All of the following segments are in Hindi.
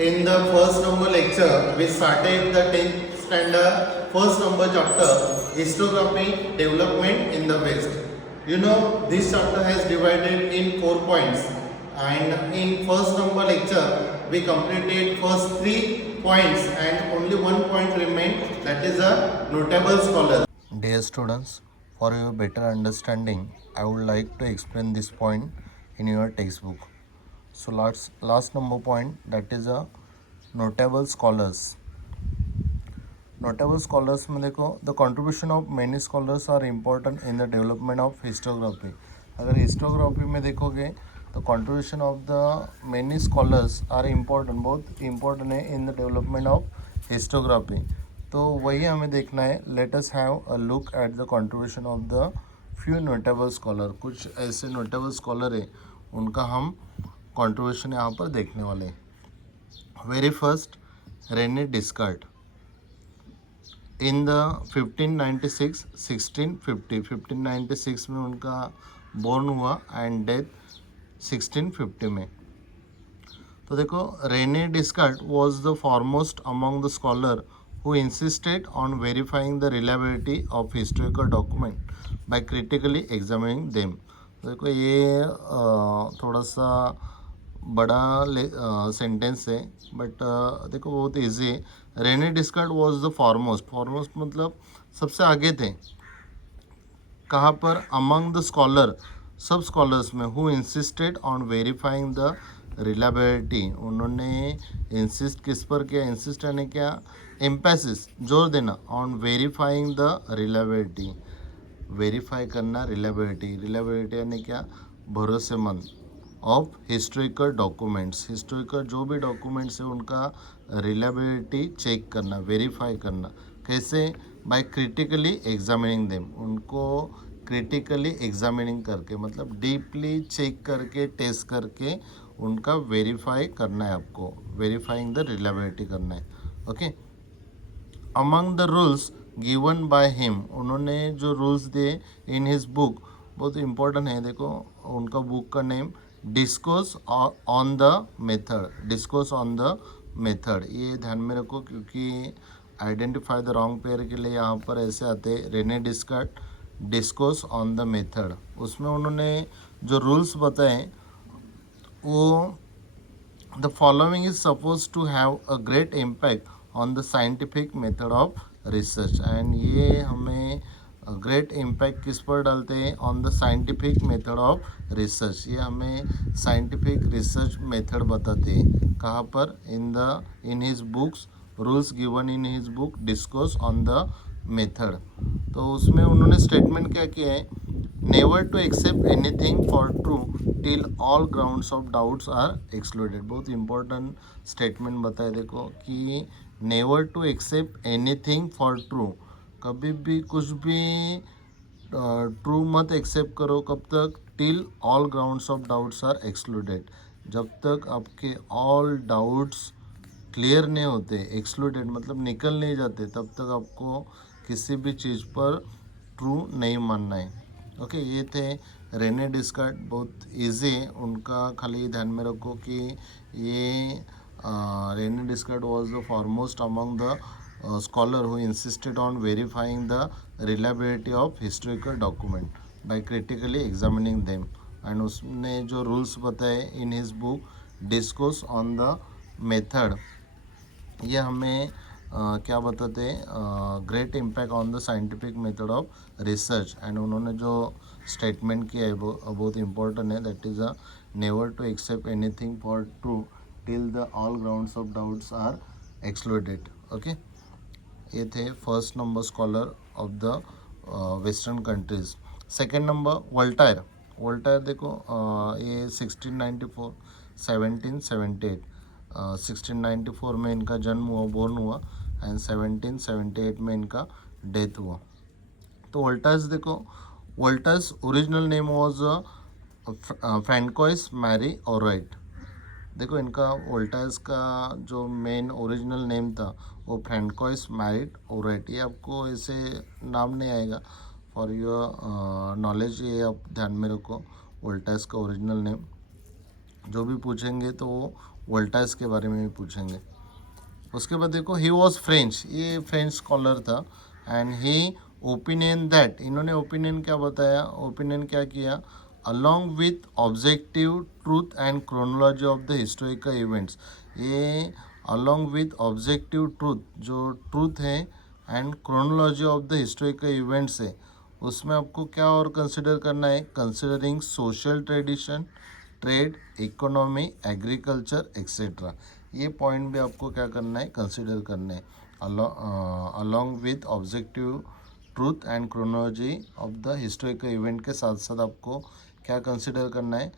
In the first number lecture, we started the 10th standard first number chapter, Histography Development in the West. You know, this chapter has divided in 4 points, and in first number lecture, we completed first 3 points and only 1 point remained, that is a notable scholar. Dear students, for your better understanding, I would like to explain this point in your textbook. So last number point, that is a notable scholars. Notable scholars में देखो, the contribution of many scholars are important in the development of historiography. अगर historiography में देखोगे तो contribution of the many scholars are important, बहुत important है in the development of historiography. तो वही हमें देखना है. Let us have a look at the contribution of the few notable scholar. कुछ ऐसे notable scholar है, उनका हम contribution यहाँ पर देखने वाले हैं. Very first, Rene Descartes. In the 1596 1650 1596 में उनका बोर्न हुआ एंड डेथ 1650 में. तो देखो, Rene Descartes was the foremost among the scholar who insisted on verifying the reliability of historical document by critically examining them. देखो, ये थोड़ा सा बड़ा सेंटेंस है, बट देखो बहुत इजी है. Renee Descartes was the foremost मतलब सबसे आगे थे. कहाँ पर? अमंग द स्कॉलर, सब स्कॉलर्स में. Who insisted on verifying the reliability, उन्होंने इंसिस्ट किस पर किया? इंसिस्ट यानी क्या? एम्फेसिस, जोर देना, on verifying the reliability. Verify करना रिलायबिलिटी यानी क्या? भरोसेमंद ऑफ हिस्टोरिकल डॉक्यूमेंट्स. हिस्टोरिकल जो भी डॉक्यूमेंट्स है उनका रिलायबिलिटी चेक करना, वेरीफाई करना. कैसे? बाय क्रिटिकली एग्जामिनिंग देम, उनको क्रिटिकली एग्जामिनिंग करके, मतलब डीपली चेक करके, टेस्ट करके उनका वेरीफाई करना है आपको. वेरीफाइंग द रिलायबिलिटी करना है. Okay. Among the rules given by him, उन्होंने जो रूल्स दिए इन हिज बुक, बहुत इंपॉर्टेंट है. देखो, उनका बुक का name discourse on the method. Discourse on the method, ये ध्यान में रखो, क्योंकि आइडेंटिफाई द रॉन्ग पेयर के लिए यहाँ पर ऐसे आते. Rene Descartes discourse on the method, उसमें उन्होंने जो रूल्स बताए वो, the following is suppose to have a great impact on the scientific method of research. And ये हमें ग्रेट इम्पैक्ट किस पर डालते हैं? On the scientific method of research. ये हमें साइंटिफिक रिसर्च मेथड बताते हैं. कहाँ पर? In his books, rules given in his book discourse on the method. तो उसमें उन्होंने स्टेटमेंट क्या किया है? Never to accept anything for true till all grounds of doubts are excluded. बहुत इंपॉर्टेंट स्टेटमेंट बताए. देखो कि never to accept anything for true, कभी भी कुछ भी ट्रू मत एक्सेप्ट करो. कब तक? Till all grounds of doubts are excluded, जब तक आपके ऑल डाउट्स क्लियर नहीं होते. एक्सक्लूडेड मतलब निकल नहीं जाते, तब तक आपको किसी भी चीज़ पर ट्रू नहीं मानना है. ओके. ये थे रेने डिस्कार्ट. बहुत इजी है, उनका खाली ध्यान में रखो कि ये Rene Descartes was the foremost among the scholar who insisted on verifying the reliability of historical document by critically examining them. and उसने जो rules बताए in his book discourse on the method, ये हमें क्या बताते हैं? Great impact on the scientific method of research. And उन्होंने जो स्टेटमेंट किया है बहुत इंपॉर्टेंट है. That is a never to accept anything for true till the all grounds of doubts are excluded. Okay. ये थे first number scholar of the western countries. Second number Voltaire. Voltaire देखो, ये 1694 1778, 1694 में इनका जन्म हुआ, बोर्न हुआ, एंड 1778 में इनका डेथ हुआ. तो वोल्टायर्स देखो, Voltaire's original name was Francois Marie Arouet. देखो, इनका वोल्टायर्स का जो मेन ओरिजिनल नेम था वो फ्रैंकोइस मैरी ओराइट. ये आपको ऐसे नाम नहीं आएगा, फॉर योर नॉलेज ये आप ध्यान में रखो. वोल्टायर्स का ओरिजिनल नेम जो भी पूछेंगे तो वो वोल्टास के बारे में भी पूछेंगे। उसके बाद देखो ही वॉज फ्रेंच, ये फ्रेंच स्कॉलर था एंड ही ओपिनियन दैट, इन्होंने ओपिनियन क्या बताया, ओपिनियन क्या किया, along with objective truth and chronology of the historical events, ये अलॉन्ग विथ ऑब्जेक्टिव ट्रूथ, जो ट्रूथ है and chronology of the historical events है, उसमें आपको क्या और कंसिडर करना है, considering social tradition, trade, economy, agriculture etcetera, ये पॉइंट भी आपको क्या करना है, कंसिडर करना है। Along with objective truth and chronology of the historical event के साथ साथ आपको क्या कंसिडर करना है,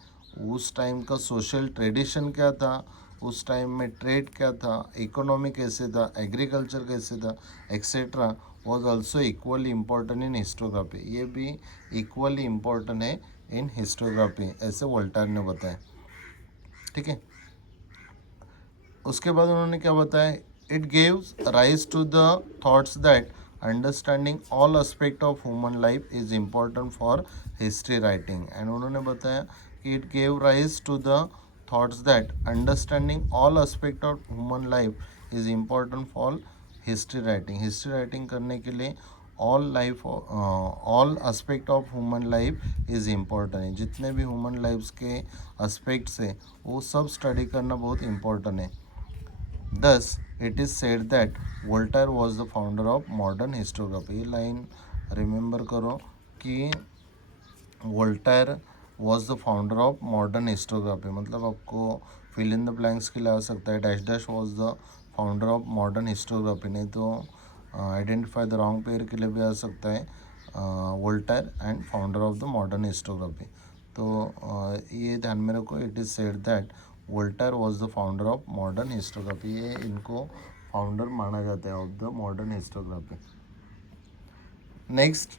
उस टाइम का सोशल ट्रेडिशन क्या था, उस टाइम में ट्रेड क्या था, इकोनॉमी कैसे था, एग्रीकल्चर कैसे था, etcetera was also equally important in historiography, ये भी इक्वली इम्पोर्टेंट है इन हिस्टोग्राफी, ऐसे वोल्टायर ने बताया। ठीक है, उसके बाद उन्होंने क्या बताया, it gives rise to the thoughts that understanding all aspect of human life is important for history writing, and उन्होंने बताया कि it gave rise to the thoughts that understanding all aspect of human life is important for history writing, history writing करने के लिए all aspect of human life is important है, जितने भी ह्यूमन लाइफ्स के एस्पेक्ट्स है वो सब स्टडी करना बहुत इम्पोर्टेंट है। Thus, it is said that Voltaire was the founder of modern historiography. ये लाइन रिमेंबर करो कि Voltaire was the founder of modern historiography, मतलब आपको फिल इन द ब्लैंक्स के लिए आ सकता है, dash dash was the founder of modern historiography, नहीं तो आइडेंटिफाई द रॉन्ग पेयर के लिए भी आ सकता है Voltaire and founder of the modern historiography. तो ये ध्यान में रखो, it is said that Voltaire was the founder of modern historiography, ये इनको फाउंडर माना जाता है of the modern historiography. Next,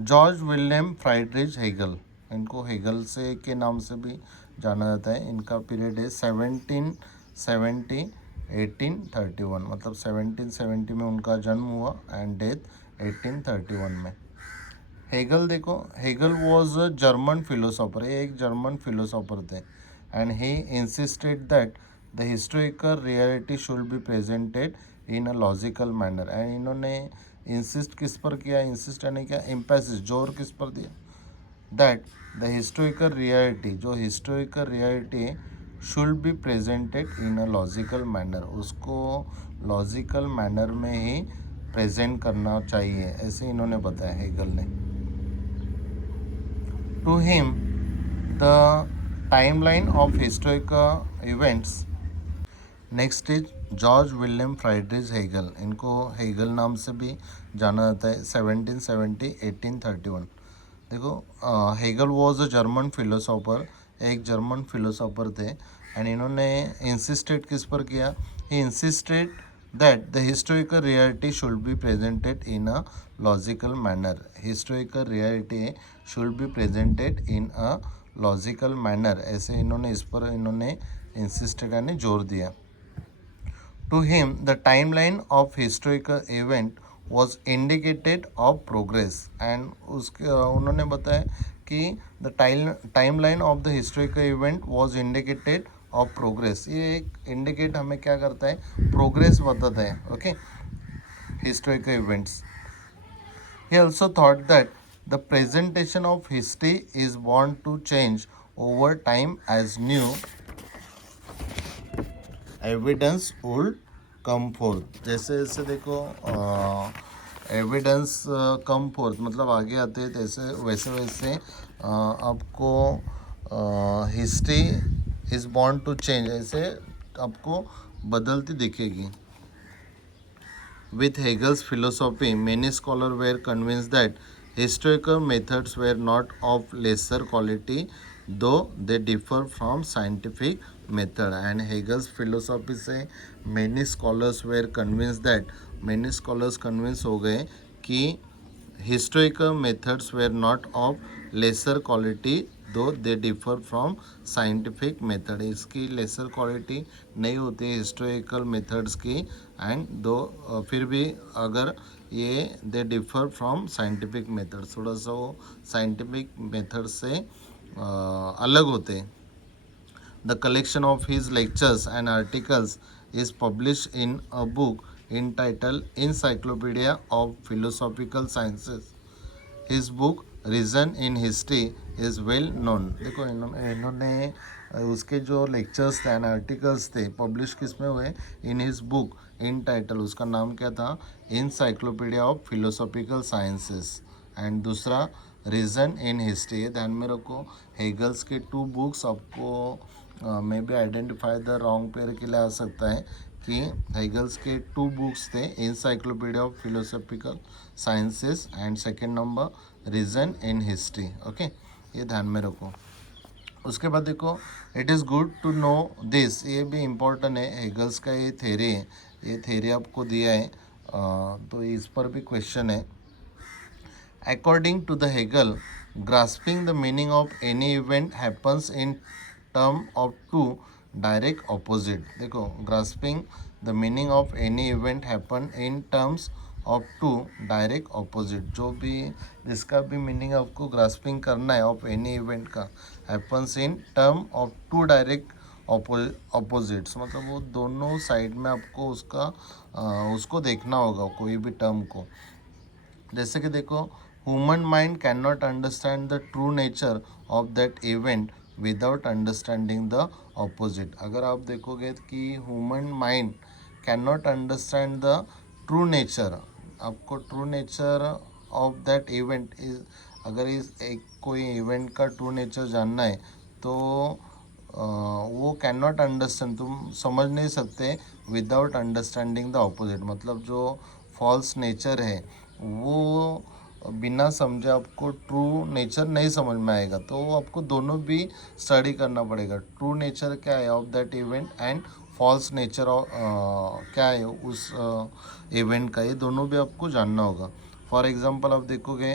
George William Friedrich Hegel, इनको हेगल से के नाम से भी जाना जाता है, इनका पीरियड है 1770 1831, मतलब 1770 में उनका जन्म हुआ एंड डेथ 1831 में। हेगल देखो, Hegel was a German philosopher, ये एक जर्मन फिलोसोफर थे and he insisted that the historical reality should be presented in a logical manner, and इन्होंने इंसिस्ट किस पर किया, इंसिस्ट यानी क्या, एम्फेसिस, जोर किस पर दिया, दैट द हिस्टोरिकल रियलिटी, जो हिस्टोरिकल रियलिटी है, should be presented in a logical manner, उसको लॉजिकल मैनर में ही प्रेजेंट करना चाहिए, ऐसे इन्होंने बताया हेगल ने। To him the timeline of historical events. Next is George William Friedrich Hegel, इनको हेगल नाम से भी जाना जाता है, 1770 1831। देखो, Hegel was a German philosopher, एक जर्मन फिलोसोफर थे एंड इन्होंने इंसिस्टेड किस पर किया, he insisted that the historical reality should be presented in a logical manner, historical reality should be presented in a logical manner, ऐसे इन्होंने इस पर इन्होंने इंसिस्टेड यानी जोर दिया। To him, the timeline of historical event was indicated of progress, and उसके उन्होंने बताया कि the timeline of the historical event was indicated of progress, ये एक indicate हमें क्या करता है, progress बताता है, okay, historical events. He also thought that the presentation of history is bound to change over time as new evidence would come fourth, जैसे जैसे देखो एविडेंस कम फोर्थ मतलब आगे आते हैं, तैसे वैसे वैसे आपको history is bound to change, ऐसे आपको बदलती दिखेगी। With Hegel's philosophy, many scholars were convinced that historical methods were not of lesser quality, though they differ from scientific method. And Hegel's philosophy से many scholars were convinced that many scholars convinced हो गए कि historical methods were not of lesser quality, दो they differ from scientific method, इसकी लेसर क्वालिटी नहीं होती है हिस्टोरिकल मेथड्स की, एंड दो फिर भी अगर ये they differ from scientific method, थोड़ा सा वो साइंटिफिक मेथड से अलग होते हैं। The collection of his lectures and articles is published in a book entitled Encyclopedia of Philosophical Sciences. His book Reason in History is well known. देखो इन्होंने उसके जो लेक्चर्स थे एंड आर्टिकल्स थे पब्लिश किस में हुए, इन हिज बुक, इन टाइटल उसका नाम क्या था, encyclopaedia of philosophical sciences, and दूसरा रीज़न इन हिस्ट्री। ये ध्यान में रखो, हेगल्स के 2 बुक्स आपको may be identify the wrong pair के लिए आ सकता है कि हेगल्स के 2 बुक्स थे, encyclopaedia of philosophical sciences and second number reason in history. Okay, ये ध्यान में रखो। उसके बाद देखो, it is good to know this, ये भी इम्पोर्टेंट है, हेगल्स का ये थेरी है, ये थेरी आपको दिया है तो इस पर भी क्वेश्चन है। According to the Hegel, grasping the meaning of any event happens in term of 2 direct opposite. देखो, grasping the meaning of any event happen in terms of 2 direct opposite. जो भी जिसका भी मीनिंग आपको ग्रास्पिंग करना है ऑफ एनी इवेंट का, happens in term of 2 direct opposites, मतलब वो दोनों साइड में आपको उसको देखना होगा कोई भी टर्म को। जैसे कि देखो, human mind can not understand the true nature of that event without understanding the opposite. अगर आप देखोगे कि human mind can not understand the true nature, आपको true nature of that event is, अगर कोई इवेंट का ट्रू नेचर जानना है तो वो कैन नॉट अंडरस्टैंड, तुम समझ नहीं सकते विदाउट अंडरस्टैंडिंग द ऑपोजिट। मतलब जो फॉल्स नेचर है वो बिना समझे आपको ट्रू नेचर नहीं समझ में आएगा, तो आपको दोनों भी स्टडी करना पड़ेगा। ट्रू नेचर क्या है of that event and false nature क्या है उस इवेंट का, ये दोनों भी आपको जानना होगा। फॉर एग्जांपल आप देखोगे,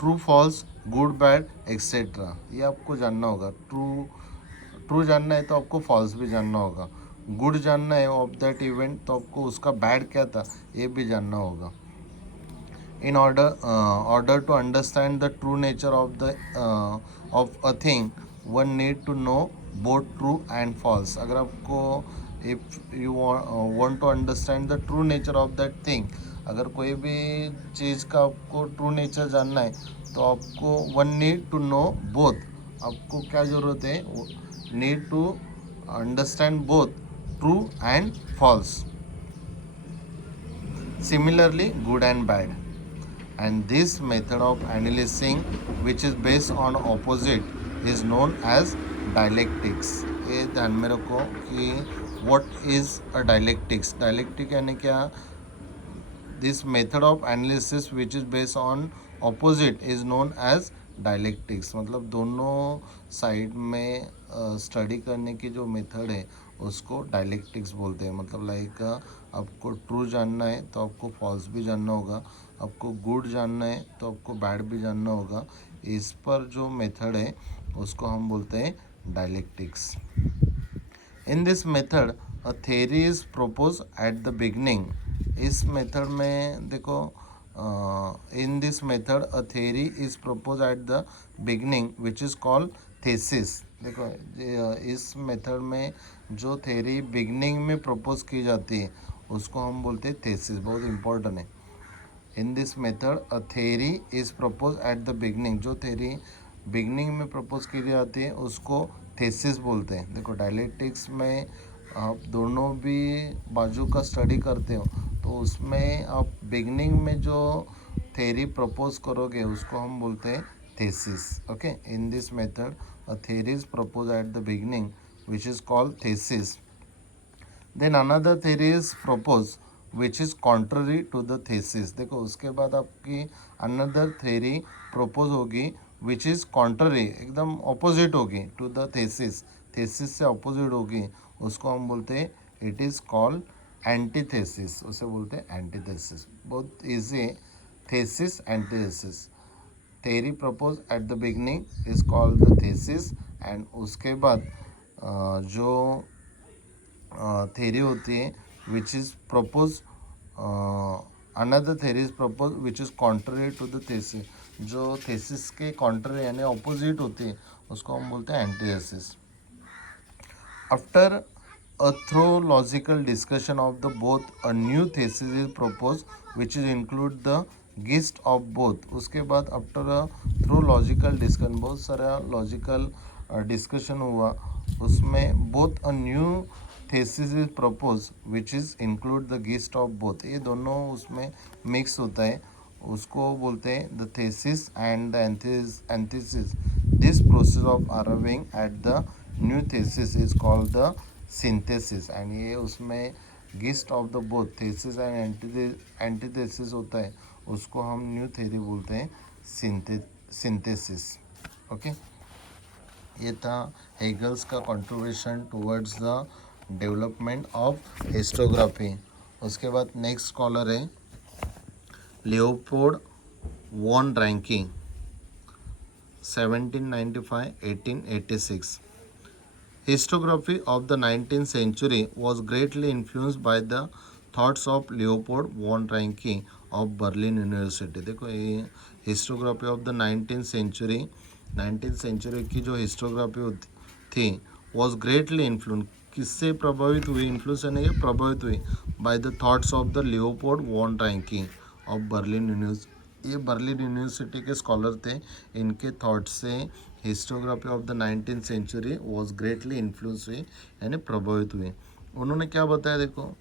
true false good bad etcetera, ये आपको जानना होगा। ट्रू जानना है तो आपको फॉल्स भी जानना होगा, गुड जानना है ऑफ दैट इवेंट तो आपको उसका बैड क्या था ये भी जानना होगा। In order to understand the true nature of a thing, one need to know both true and false. अगर आपको if you want to understand the true nature of that thing, अगर कोई भी चीज़ का आपको ट्रू नेचर जानना है तो आपको one need to know both, आपको क्या ज़रूरत है, need to understand both true and false. Similarly, good and bad. And this method of analyzing, which is based on opposite, is known as dialectics. ये ध्यान में रखो कि what is a dialectics. Dialectic यानी क्या, this method of analysis which is based on opposite is known as dialectics. मतलब दोनों साइड में स्टडी करने की जो मेथड है उसको डायलेक्टिक्स बोलते हैं। मतलब लाइक आपको ट्रू जानना है तो आपको फॉल्स भी जानना होगा, आपको गुड जानना है तो आपको बैड भी जानना होगा। इस पर जो मेथड है उसको हम बोलते हैं dialectics. In this method a theory is propose at the beginning. इस मेथड में देखो, इन this method a theory is propose at the beginning which is called thesis. देखो, इस मेथड में जो थ्योरी बिगनिंग में प्रपोज की जाती है उसको हम बोलते हैं थेसिस, बहुत इंपॉर्टेंट है। इन this method a theory is propose at the beginning, जो थ्योरी बिगनिंग में प्रपोज की जाती है उसको थेसिस बोलते हैं। देखो, डायलेक्टिक्स में आप दोनों भी बाजू का स्टडी करते हो तो उसमें आप बिगनिंग में जो थ्योरी प्रपोज करोगे उसको हम बोलते हैं thesis. Okay, in this method a theory is propose at the beginning which is called thesis. Then another theory is propose which is contrary to the thesis. देखो, उसके बाद आपकी अनदर थ्योरी प्रपोज होगी विच इज़ कॉन्ट्ररी, एकदम ऑपोजिट होगी टू द थेसिस, थेसिस से ऑपोजिट होगी, उसको हम बोलते हैं इट इज़ कॉल्ड एंटीथेसिस, उसे बोलते हैं एंटीथेसिस। बहुत ईजी है, thesis antithesis. Theory propose at the beginning is called the thesis, and उसके बाद जो थ्योरी होती है which is propose, another theory is propose which is contrary to the thesis, जो थेसिस के कॉन्ट्ररी यानी ऑपोजिट होती है उसको हम बोलते हैं antithesis. After a thorough logical discussion of the both, a new thesis is proposed which is include the gist of both. उसके बाद after a through logical discussion, बहुत सारा लॉजिकल डिस्कशन हुआ, उसमें both a new thesis is propose which is include the gist of both, ये दोनों उसमें मिक्स होता है, उसको बोलते हैं the thesis and the antithesis. This process of arriving at the new thesis is called the synthesis. And ये उसमें gist of the both thesis and antithesis होता है, उसको हम न्यू थ्योरी बोलते हैं सिंथेसिस. ओके, ये था हेगल्स का contribution towards the development of historiography. उसके बाद नेक्स्ट स्कॉलर है Leopold von रैंकी 1795-1886. Historiography of the 19th century was greatly influenced by the thoughts of Leopold von Ranke of Berlin University. देखो ये historiography of the 19th century की जो हिस्टोग्राफी थी वॉज ग्रेटली इन्फ्लुएंस, किससे प्रभावित हुई, इन्फ्लुएंस यानी कि प्रभावित हुई by the thoughts of the Leopold von Ranke of Berlin University. ये बर्लिन यूनिवर्सिटी के स्कॉलर थे, इनके थॉट से historiography of the 19th century was greatly influence हुई यानी प्रभावित हुई. उन्होंने क्या बताया देखो,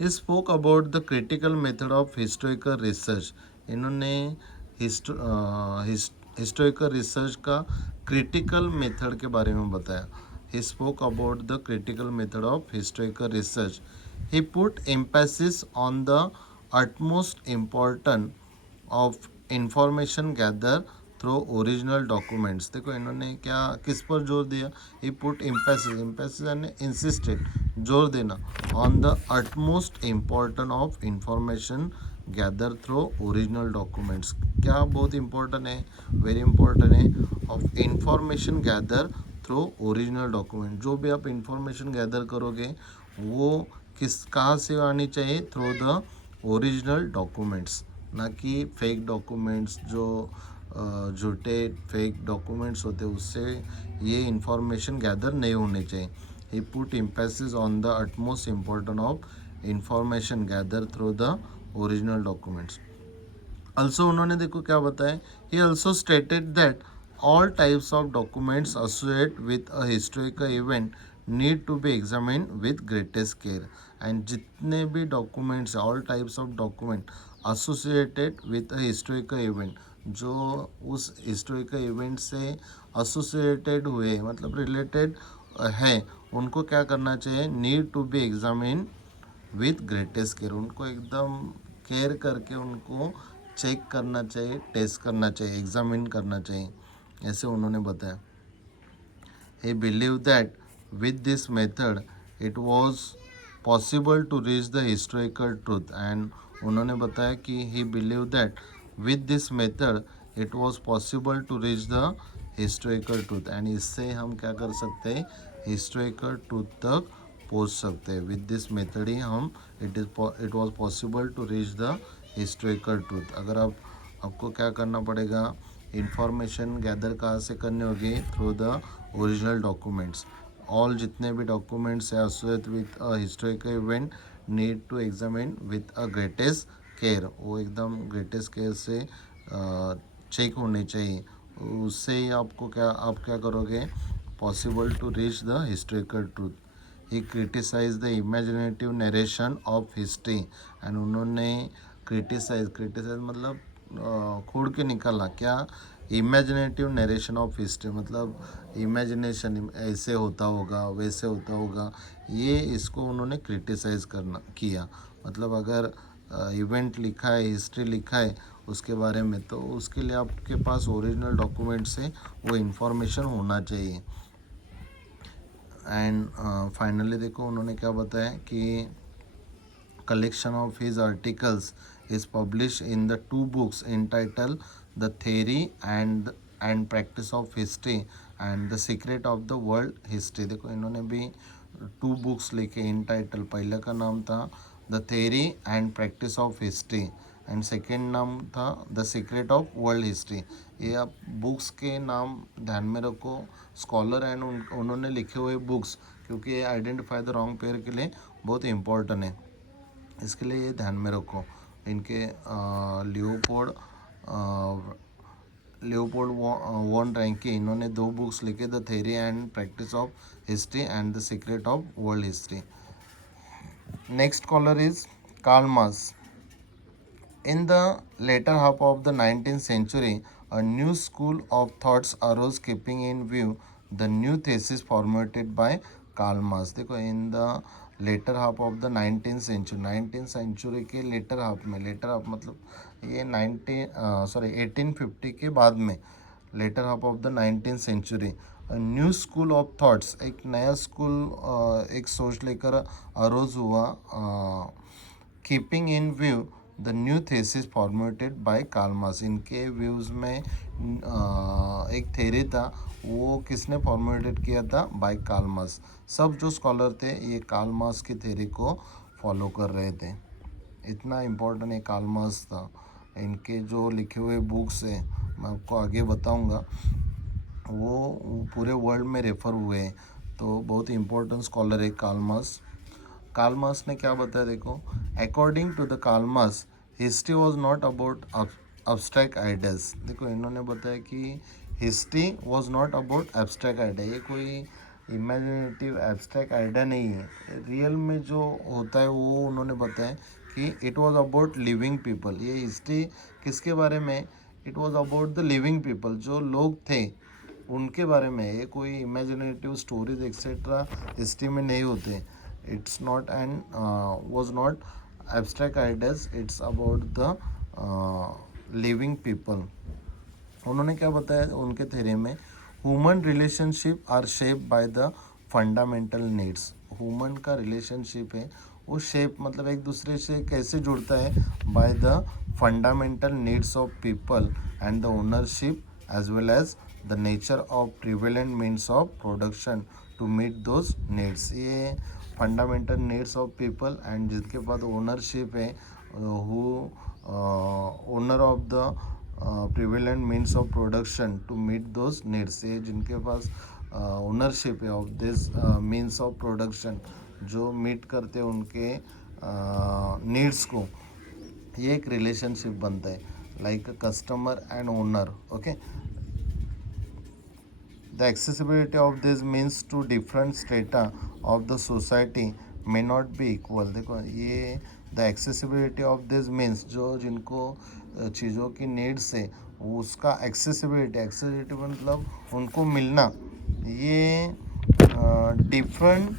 he spoke about the critical method of historical research. इन्होंने हिस्टोरिकल रिसर्च का क्रिटिकल मेथड के बारे में बताया. He spoke about the critical method of historical research. He put emphasis on the utmost important of information gather through original documents. देखो इन्होंने क्या किस पर जोर दिया, he put emphasis यानी insisted, जोर देना, on the utmost important of information gather through original documents. क्या बहुत important है, very important है, of information gather through original document. जो भी आप information gather करोगे वो कहाँ से आनी चाहिए, थ्रू द ओरिजिनल डॉक्यूमेंट्स, ना कि फेक डॉक्यूमेंट्स, जो झूठे फेक डॉक्यूमेंट्स होते उससे ये इंफॉर्मेशन गैदर नहीं होने चाहिए. He put emphasis on the utmost important of information gather through the original documents. Also उन्होंने देखो क्या बताया, he also stated that all types of documents associated with a historical event need to be examined with greatest care. And जितने भी documents, all types of document associated with a historical event, जो उस historical event से associated हुए मतलब related है, उनको क्या करना चाहिए, need to be examined with greatest care. उनको एकदम केयर करके उनको चेक करना चाहिए, टेस्ट करना चाहिए, एग्जामिन करना चाहिए, ऐसे उन्होंने बताया. He believe that with this method it was possible to reach the historical truth. And उन्होंने बताया कि he believe that with this method it was possible to reach the historical truth. And इससे हम क्या कर सकते हैं, हिस्टोरिकल ट्रूथ तक पहुंच सकते हैं. विद दिस मेथड ही हम it was possible to reach the historical truth. अगर आपको क्या करना पड़ेगा, इंफॉर्मेशन गैदर कहाँ से करनी होगी, through the original documents. All जितने भी डॉक्यूमेंट्स है associated with a historical event need to examine with a greatest care. वो एकदम ग्रेटेस्ट केयर से चेक होने चाहिए. उससे ही आपको आप क्या करोगे, possible to reach the historical truth. He criticise the imaginative narration of history. And उन्होंने क्रिटिसाइज मतलब खोड़ के निकाला क्या, इमेजिनेटिव नरेशन ऑफ हिस्ट्री, मतलब इमेजिनेशन ऐसे होता होगा वैसे होता होगा, ये इसको उन्होंने क्रिटिसाइज किया. मतलब अगर इवेंट लिखा है, हिस्ट्री लिखा है उसके बारे में, तो उसके लिए आपके पास ओरिजिनल डॉक्यूमेंट से वो इंफॉर्मेशन होना चाहिए. एंड फाइनली देखो उन्होंने क्या बताया कि collection of his articles is published in the 2 books entitled The Theory and Practice of History and The Secret of the World History. देखो इन्होंने भी 2 बुक्स लिखे इन टाइटल. पहले का नाम था the theory and practice of history and second नाम था the secret of world history. ये आप बुक्स के नाम ध्यान में रखो, स्कॉलर एंड उन्होंने लिखे हुए बुक्स, क्योंकि ये आइडेंटिफाई द रॉन्ग पेयर के लिए बहुत इंपॉर्टेंट है, इसके लिए ये ध्यान में रखो। इनके लियोपोल्ड वॉन रैंकी, इन्होंने 2 बुक्स लिखे, the theory and practice of history and the secret of world history. Next scholar is Karl Marx. In the later half of the 19th century, a new school of thoughts arose, keeping in view the new thesis formulated by Karl Marx। देखो, in the later half of the 19th century के later half में, later half मतलब ये 1850 के बाद में, later half of the 19th century, a new school of thoughts, एक नया स्कूल, एक सोच लेकर अरोज हुआ, keeping in view the new thesis formulated by Karl Marx. इनके व्यूज़ में एक थेरी था, वो किसने फॉर्मुलेटेड किया था? By Karl Marx. सब जो स्कॉलर थे ये कार्ल मार्क्स की थेरी को फॉलो कर रहे थे, इतना इम्पोर्टेंट ये कार्ल मार्क्स था। इनके जो लिखे हुए बुक्स हैं, मैं आपको आगे बताऊंगा, वो पूरे वर्ल्ड में रेफ़र हुए हैं, तो बहुत इम्पोर्टेंट स्कॉलर है कार्ल मार्क्स। कार्ल मार्क्स ने क्या बताया, देखो, according to the Karl Marx history was not about abstract ideas. देखो, इन्होंने बताया कि history was not about abstract idea, ये कोई इमेजिनेटिव एब्स्ट्रैक्ट आइडिया नहीं है, रियल में जो होता है वो उन्होंने बताया कि it was about living people. ये हिस्ट्री किसके बारे में? It was about the living people, जो लोग थे उनके बारे में। ये कोई इमेजिनेटिव स्टोरीज एक्सेट्रा हिस्ट्री में नहीं होते। It's not and was not abstract ideas, it's about the living people। उन्होंने क्या बताया उनके थ्योरी में? Human relationship are shape by the fundamental needs. Human का रिलेशनशिप है, वो शेप मतलब एक दूसरे से कैसे जुड़ता है? By the fundamental needs of people and the ownership as well as the nature of prevalent means of production to meet those needs. ये fundamental needs of people and जिनके पास ओनरशिप है, who owner of the prevalent means of production to meet those needs. ये जिनके पास ओनरशिप है of this means of production, जो मीट करते हैं उनके नीड्स को, ये एक रिलेशनशिप बनता है, like customer and owner. Okay, the accessibility of these means to different strata of the society may not be equal। देखो, ये the accessibility of these means, जो जिनको चीज़ों की नीड्स है उसका accessibility मतलब उनको मिलना, ये different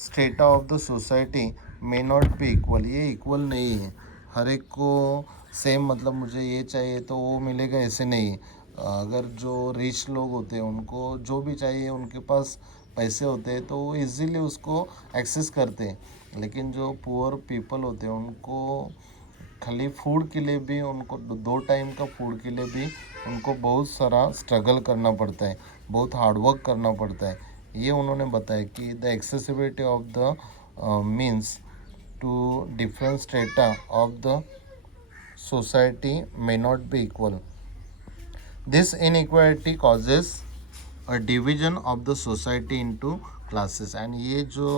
strata of the society may not be equal, ये इक्वल नहीं है। हर एक को सेम मतलब मुझे ये चाहिए तो वो मिलेगा, ऐसे नहीं है। अगर जो रिच लोग होते हैं उनको जो भी चाहिए, उनके पास पैसे होते हैं तो वो इजीली उसको एक्सेस करते हैं, लेकिन जो पुअर पीपल होते हैं उनको खाली फूड के लिए भी, उनको 2 टाइम का फूड के लिए भी उनको बहुत सारा स्ट्रगल करना पड़ता है, बहुत हार्डवर्क करना पड़ता है। ये उन्होंने बताया कि the accessibility of the means to different strata of the society may not be equal. This inequality causes a division of the society into classes। and ये जो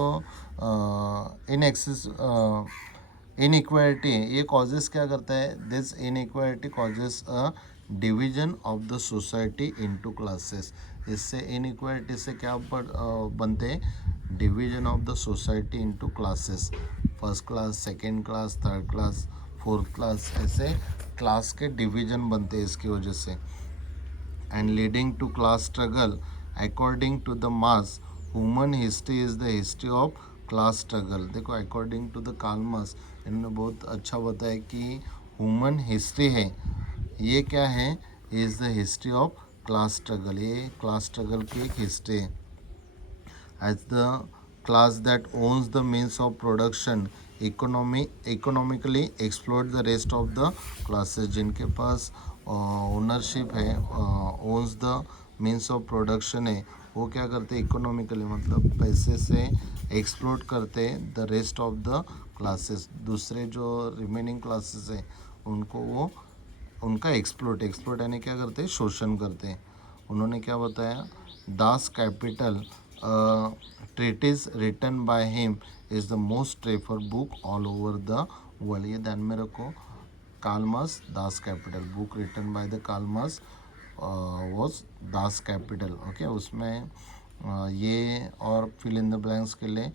inequality है, ये causes क्या करता है? This inequality causes a division of the society into classes। इससे inequality से क्या बनते हैं? division of the society into classes, first class, second class, third class, fourth class, ऐसे क्लास के डिवीजन बनते हैं इसकी वजह से। and leading to class struggle। according to the Marx, human history is the history of class struggle। देखो, according to the Karl Marx, इन्होंने बहुत अच्छा बताया कि ह्यूमन हिस्ट्री है, ये क्या है? Is the history of class struggle. ये क्लास स्ट्रगल की एक हिस्ट्री है। As the class that owns the means of production economically explore the rest of the classes. जिनके पास ओनरशिप है, owns the means of production है, वो क्या करते हैं? इकोनॉमिकली मतलब पैसे से एक्सप्लोर करते हैं the rest of the classes. दूसरे जो रिमेनिंग क्लासेस हैं उनको वो उनका एक्सप्लोट यानी क्या करते हैं, शोषण करते हैं। उन्होंने क्या बताया, Das Capital treatise written by him is the most refer book all over the world. ये ध्यान में रखो, Karl Marx Das Capital book written by the Karl Marx was Das Capital. Okay, उसमें ये और फिल इन द ब्लैंक्स के लिए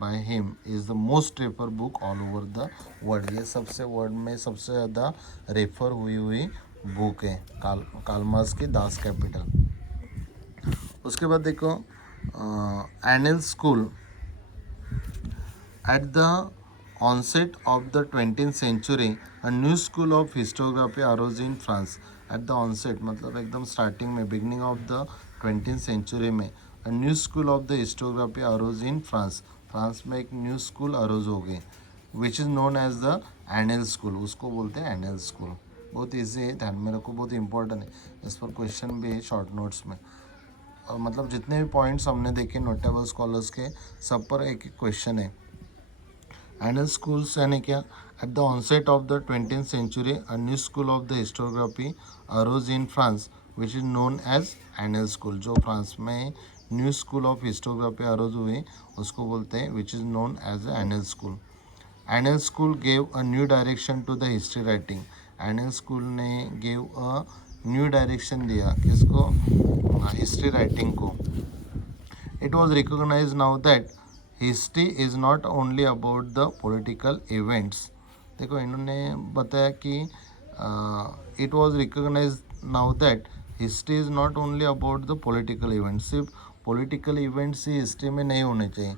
by him is the most refer book all over the world. ये सबसे वर्ल्ड में सबसे ज़्यादा रेफर हुई बुक है कार्ल मार्क्स की दास कैपिटल। उसके बाद देखो anal school at the onset of the 20th century a new school of historiography arose in France। at the onset मतलब एकदम स्टार्टिंग में, beginning of the 20th century में a new school of the historiography arose in France। France में एक न्यू स्कूल अरोज हो गई which is known as the Annales school. उसको बोलते हैं एनल स्कूल। बहुत ईजी है, ध्यान में रखो, बहुत इंपॉर्टेंट है। इस पर क्वेश्चन भी है शॉर्ट नोट्स में। मतलब जितने भी पॉइंट्स हमने देखे नोटेबल स्कॉलर्स के, सब पर एक क्वेश्चन है। एनल स्कूल्स यानी क्या, at the onset of the 20th century a new school of the historiography arose in France which is known as Annales school. जो फ्रांस में new school of historiography arose हुई उसको बोलते हैं which is known as Annales school. Annales school gave a new direction to the history writing. Annales school ने गेव अ न्यू डायरेक्शन दिया किसको, हिस्ट्री राइटिंग को। It was recognise now that history is not only about the political events. देखो इन्होंने बताया कि it was recognise now that history is not only about the political events. सिर्फ पॉलिटिकल इवेंट्स ही हिस्ट्री में नहीं होने चाहिए,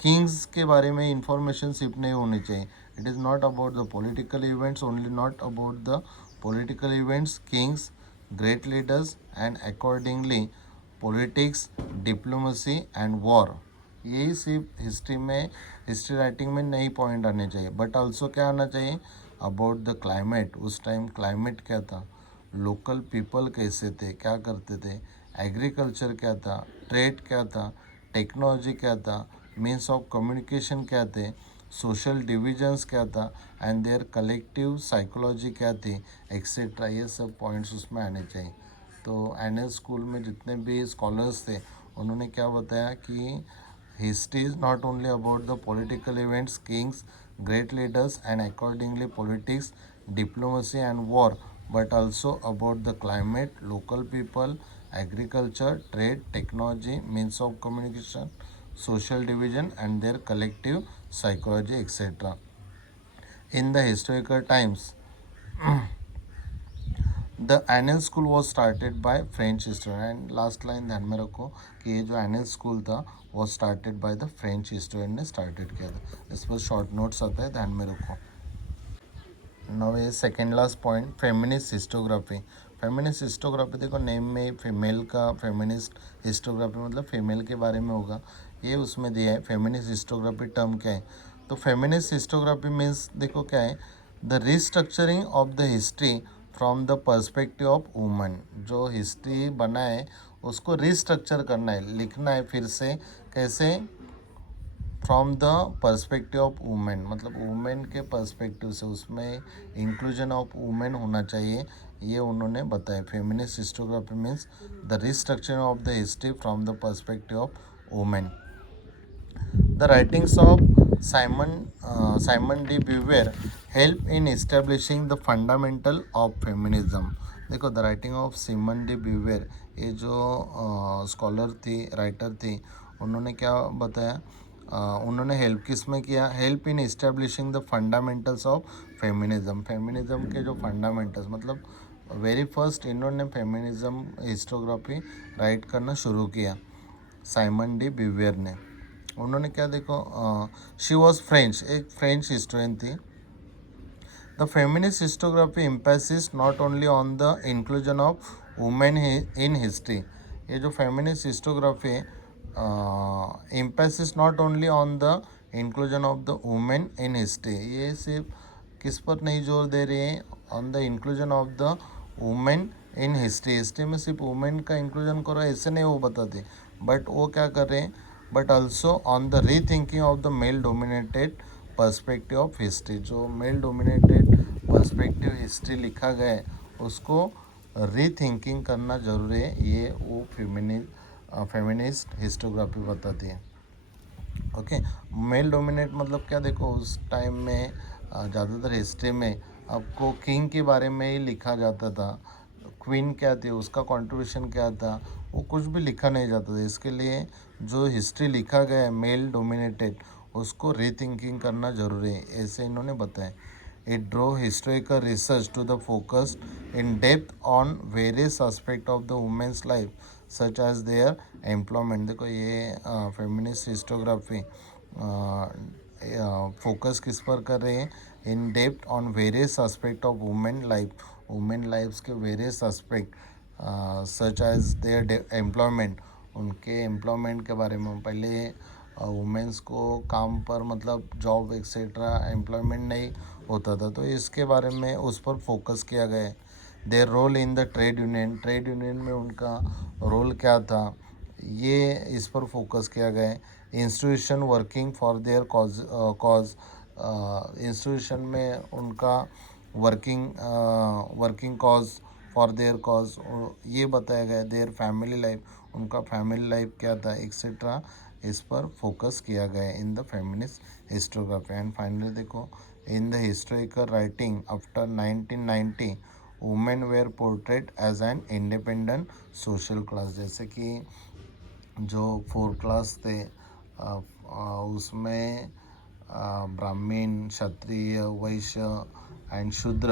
किंग्स के बारे में इंफॉर्मेशन सिर्फ नहीं होनी चाहिए। It is not about the political events only, not about the political events, Kings, great leaders and accordingly politics, diplomacy and war. यही सिर्फ हिस्ट्री में, हिस्ट्री राइटिंग में नई पॉइंट आने चाहिए, बट ऑल्सो क्या आना चाहिए, अबाउट द क्लाइमेट। उस टाइम क्लाइमेट क्या था, लोकल पीपल कैसे थे, क्या करते थे, एग्रीकल्चर क्या था, ट्रेड क्या था, टेक्नोलॉजी क्या था, मीन्स ऑफ कम्युनिकेशन क्या थे, सोशल डिविजन्स क्या था एंड देयर कलेक्टिव साइकोलॉजी क्या थी, एक्सेट्रा। ये सब पॉइंट्स उसमें आने चाहिए। तो एनएल स्कूल में जितने भी स्कॉलर्स थे उन्होंने क्या बताया कि history is not only about the political events, Kings, great leaders and accordingly politics, diplomacy and war, but also about the climate, local people, agriculture, trade, technology, means of communication, social division and their collective psychology, etc. In the historical times, the annual school was started by French historian। and last line ध्यान में रखो कि ये जो annual school था was started by the French historian ने started किया था। इस पर short notes आता है, ध्यान में रखो। नाउ ये second last point, feminist historiography. Feminist historiography देखो नेम में फीमेल का, फेमिनिस्ट हिस्टोग्राफी मतलब फीमेल के बारे में होगा, ये उसमें दिया है। फेमिनिस्ट हिस्टोग्राफी टर्म क्या है, तो फेमिनिस्ट हिस्टोग्राफी मीन्स देखो क्या है, the restructuring of the history from the perspective of woman. जो हिस्ट्री बना है उसको रिस्ट्रक्चर करना है, लिखना है फिर से, कैसे, from the perspective of women, मतलब वुमेन के पर्सपेक्टिव से, उसमें इंक्लूजन ऑफ वुमेन होना चाहिए, ये उन्होंने बताया। Feminist historiography means the restructuring of the history from the perspective of women. The writings of Simone de Beauvoir help in establishing the fundamental of feminism. देखो the writing of Simone de Beauvoir, ये जो स्कॉलर थी, राइटर थी, उन्होंने क्या बताया, उन्होंने हेल्प किस में किया, help in establishing the fundamentals of feminism. Feminism के जो फंडामेंटल्स, मतलब वेरी फर्स्ट इन्होंने फेमिनिज्म हिस्टोग्राफी राइट करना शुरू किया साइमन डी ब्यूवेर ने। उन्होंने क्या, देखो शी वॉज फ्रेंच, एक फ्रेंच हिस्टोरियन थी। The feminist historiography emphasis not only on the inclusion of women in history. ये जो फेमिनिस्ट हिस्टोग्राफी है, emphasis not only on the inclusion of the women in history, ये सिर्फ किस पर नहीं जोर दे रही है, on the inclusion of the women in history. History में सिर्फ वुमेन का इंक्लूजन करो ऐसे नहीं वो बताते, बट वो क्या कर रहे हैं, बट ऑल्सो ऑन द री thinking of the male dominated perspective of history. जो मेल डोमिनेटेड पर्सपेक्टिव हिस्ट्री लिखा गया है उसको रीथिंकिंग करना ज़रूरी है, ये वो फेमिनिस्ट हिस्टोग्राफी बताती है। ओके, मेल डोमिनेट मतलब क्या, देखो उस टाइम में ज़्यादातर हिस्ट्री में आपको किंग के बारे में ही लिखा जाता था, क्वीन क्या थी, उसका कंट्रीब्यूशन क्या था, वो कुछ भी लिखा नहीं जाता था। इसके लिए जो हिस्ट्री लिखा गया है मेल डोमिनेटेड, उसको रीथिंकिंग करना ज़रूरी है, ऐसे इन्होंने बताया। It drew historical research to the focus in depth on various aspects of the women's life such as their employment। देखो ये फेमिनिस्ट हिस्टोग्राफी फोकस किस पर कर रहे हैं, in depth on various aspect of women life, women lifes के various aspect such as their employment, उनके एम्प्लॉयमेंट के बारे में। पहले वुमेंस को काम पर मतलब जॉब एक्सेट्रा एम्प्लॉयमेंट नहीं होता था, तो इसके बारे में उस पर फोकस किया गया है। Their role in the trade union, trade union में उनका रोल क्या था, ये इस पर फोकस किया गया है। Institution working for their cause, institution में उनका working cause for their cause, ये बताया गया। देयर फैमिली लाइफ, उनका फैमिली लाइफ क्या था एक्सेट्रा, इस पर फोकस किया गया in the feminist historiography. And finally देखो, in the historical writing after 1990 women were portrait as an independent social class. जैसे कि जो 4 क्लास थे उसमें ब्राह्मण, क्षत्रिय, वैश्य एंड शूद्र,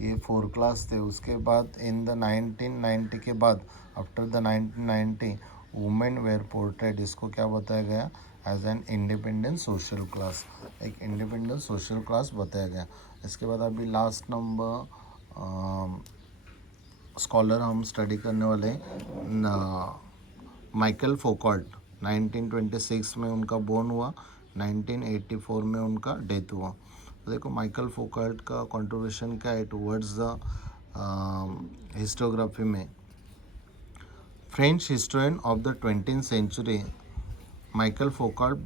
ये 4 क्लास थे। उसके बाद इन द 1990 के बाद, after the 1990 women were portrait, इसको क्या बताया गया, as an independent social class, एक इंडिपेंडेंट सोशल क्लास बताया गया। इसके बाद अभी लास्ट नंबर स्कॉलर हम स्टडी करने वाले माइकल फोकॉल्ट। 1926 में उनका बोर्न हुआ, 1984 में उनका डेथ हुआ। तो देखो माइकल फोकॉल्ट का कंट्रीब्यूशन क्या है टुवर्ड्स द हिस्टोग्राफी में। French historian of the 20th century Michel Foucault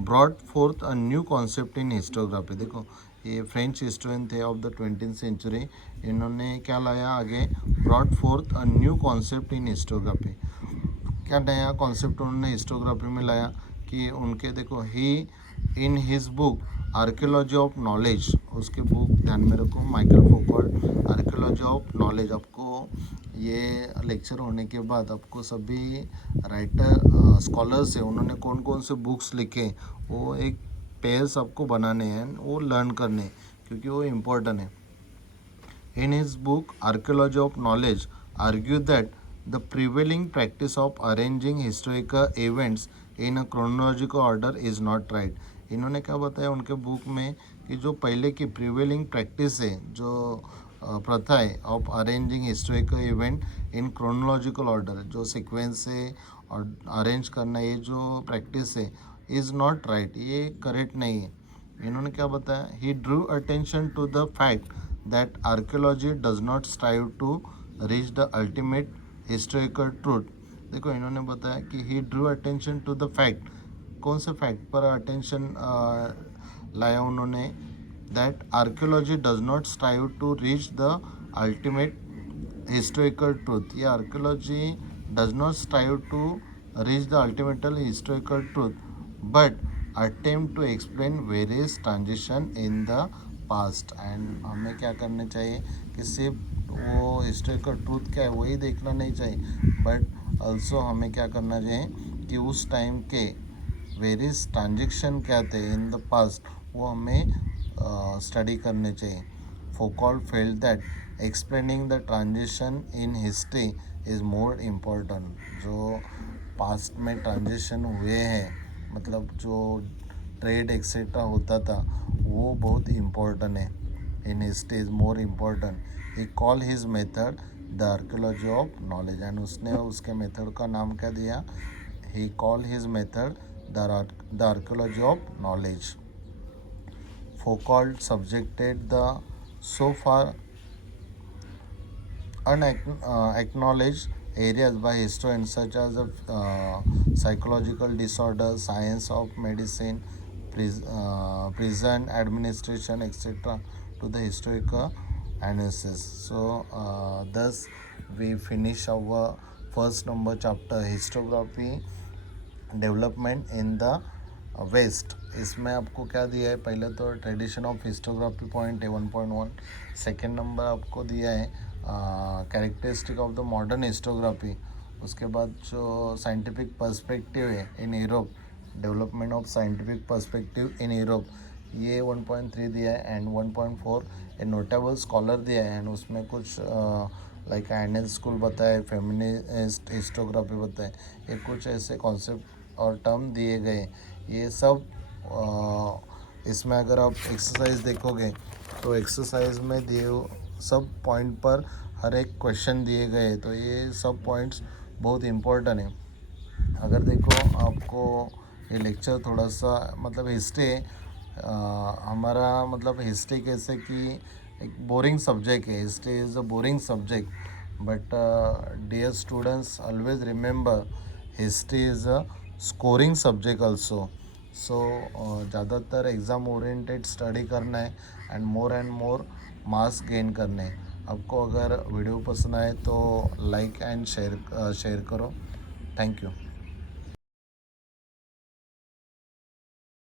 brought forth a new concept in historiography. देखो ये फ्रेंच हिस्टोरियन थे ऑफ द 20th century, इन्होंने क्या लाया आगे, brought forth a new concept in historiography. क्या नया कॉन्सेप्ट उन्होंने हिस्टोग्राफी में लाया कि उनके, देखो he in his book archaeology of knowledge, उसके बुक ध्यान में रखो, Michel Foucault archaeology of knowledge. आपको ये लेक्चर होने के बाद आपको सभी राइटर स्कॉलर्स है उन्होंने कौन कौन से बुक्स लिखे, वो एक पेयर्स आपको बनाने हैं, वो लर्न करने, क्योंकि वो इम्पोर्टेंट है। In his book Archaeology of Knowledge, argued that the prevailing practice of arranging historical events in a chronological order is not right। इन्होंने क्या बताया उनके बुक में कि जो पहले की प्रिवेलिंग प्रैक्टिस है, जो प्रथा है of arranging historical event in chronological order, जो सीक्वेंस से और अरेंज करना, ये जो प्रैक्टिस है इज़ नॉट राइट, ये करेक्ट नहीं है। इन्होंने क्या बताया, he drew attention to the fact that archaeology does not strive to reach the ultimate historical truth। देखो इन्होंने बताया कि he drew attention to the fact, कौन से फैक्ट पर अटेंशन लाया उन्होंने, that archaeology does not strive to reach the ultimate historical truth। ये archaeology does not strive to reach the ultimate historical truth but attempt to explain various transition in the past. And हमें क्या करना चाहिए कि सिर्फ वो हिस्टोरिकल ट्रूथ क्या है वही देखना नहीं चाहिए, बट ऑल्सो हमें क्या करना चाहिए कि उस टाइम के वेरियस ट्रांजेक्शन क्या थे इन द पास्ट, वो हमें स्टडी करने चाहिए। Foucault felt that explaining the transition in history is more important. जो पास्ट में ट्रांजिशन हुए हैं, मतलब जो ट्रेड एक्सेट्रा होता था, वो बहुत इम्पोर्टेंट है, in history is more important. He call his method the archaeology of knowledge, and उसने उसके मेथड का नाम क्या दिया, he call his method the archaeology of knowledge. Foucault subjected the so far unacknowledged areas by historians such as psychological disorders, science of medicine, prison administration, etc. to the historical analysis. So thus we finish our first number chapter, historiography development in the west. इसमें आपको क्या दिया है, पहले तो ट्रेडिशन ऑफ हिस्टोग्राफी पॉइंट है 1.1. सेकेंड नंबर आपको दिया है characteristic of the modern historiography. उसके बाद जो साइंटिफिक पर्सपेक्टिव है in Europe, development of scientific perspective in Europe, ये 1.3 दिया है. एंड 1.4 ए नोटेबल स्कॉलर दिया है. एंड उसमें कुछ लाइक एंडल स्कूल बताए, फेमिनिस्ट हिस्टोग्राफी बताए, ये कुछ ऐसे कॉन्सेप्ट और टर्म दिए गए. ये सब इसमें अगर आप एक्सरसाइज देखोगे तो एक्सरसाइज में दिए सब पॉइंट पर हर एक क्वेश्चन दिए गए. तो ये सब पॉइंट्स बहुत इम्पोर्टेंट है. अगर देखो आपको ये लेक्चर थोड़ा सा मतलब हिस्ट्री हमारा मतलब हिस्ट्री कैसे कि एक बोरिंग सब्जेक्ट है. History is a boring subject, but dear students always remember history is a scoring subject also. So ज़्यादातर एग्ज़ाम ओरिएंटेड स्टडी करना है एंड मोर मार्क्स गेन करने हैं. आपको अगर वीडियो पसंद आए तो लाइक एंड शेयर करो. Thank you.